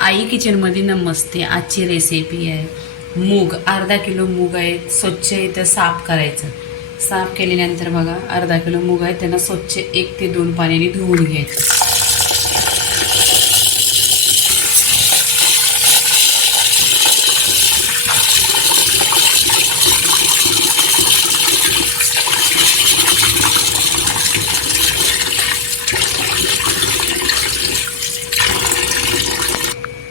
आई किचनमध्ये नमस्ते आजची रेसिपी आहे. मूग अर्धा किलो मूग आहे. स्वच्छ इथं साफ करायचं. साफ केल्यानंतर बघा अर्धा किलो मूग आहे. त्यांना स्वच्छ एक ते दोन पाण्याने धुवून घ्यायचं.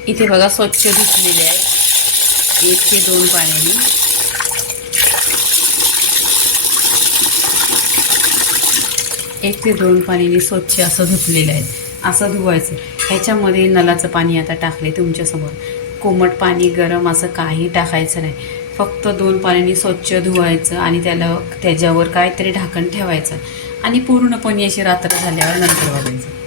इथे बघा स्वच्छ धुतलेले आहे एक ते दोन पाण्याने. एक ते दोन पाण्याने स्वच्छ असं धुतलेलं आहे. असं धुवायचं. ह्याच्यामध्ये नळाचं पाणी आता टाकले तुमच्यासमोर. कोमट पाणी गरम असं काही टाकायचं नाही. फक्त दोन पाण्याने स्वच्छ धुवायचं आणि त्याला त्याच्यावर काहीतरी ढाकण ठेवायचं. आणि पूर्णपणे अशी रात्र झाल्यावर नंतर बघायचं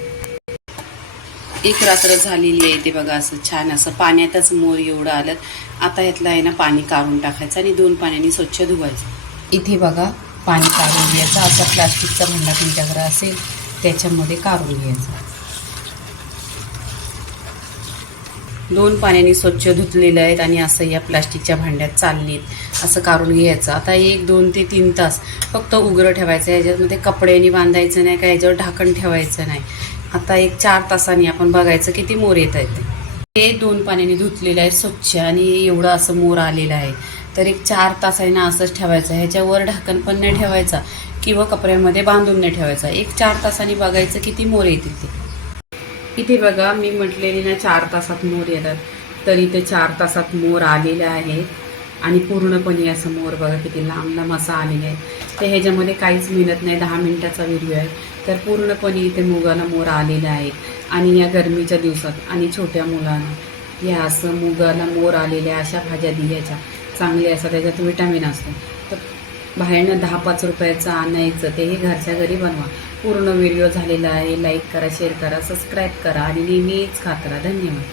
एक रात्र झालेली आहे ते बघा असं छान असं पाण्यातच मोर एवढं आलं. आता यातलं आहे ना पाणी काढून टाकायचं आणि दोन पाण्याने स्वच्छ धुवायचं. इथे बघा पाणी काढून घ्यायचं. असं प्लास्टिकचा भांडा तुमच्याकडे असेल त्याच्यामध्ये काढून घ्यायचं. दोन पाण्याने स्वच्छ धुतलेलं आहेत आणि असं या प्लास्टिकच्या भांड्यात चाललीत असं काढून घ्यायचं. आता एक दोन ते तीन तास फक्त उघडं ठेवायचं. याच्यामध्ये कपड्याने बांधायचं नाही का याच्यावर ढाकण ठेवायचं नाही. आता एक चार तासांनी आपण बघायचं किती मोर येत आहेत ते. दोन पाण्याने धुतलेलं आहे स्वच्छ आणि एवढं असं मोर आलेलं आहे. तर एक चार तासांनी असंच ठेवायचं. ह्याच्यावर ढाकण पण नाही ठेवायचा किंवा कपड्यामध्ये बांधून नाही ठेवायचा. एक चार तासांनी बघायचं किती मोर येतील ते. इथे बघा मी म्हटलेली ना चार तासात मोर येतात. तर इथे चार तासात मोर आलेले आहे. आणि पूर्णपणे असं मोर बघा किती लांब लांब असा आलेले आहे. तर ह्याच्यामध्ये काहीच मिळत नाही दहा मिनटाचा व्हिडिओ आहे. तर पूर्णपणे इथे मुगाला मोर आलेले आहेत आणि या गरमीच्या दिवसात आणि छोट्या मुलांना या असं मुगाला मोर आलेल्या अशा भाज्या द्यायच्या. चांगल्या असतात त्याच्यात विटॅमिन असतं. तर बाहेरनं दहा पाच रुपयाचं आणायचं तेही घरच्या घरी बनवा. पूर्ण व्हिडिओ झालेला आहे. लाईक करा शेअर करा सबस्क्राईब करा आणि नेहमीच खात राहा. धन्यवाद.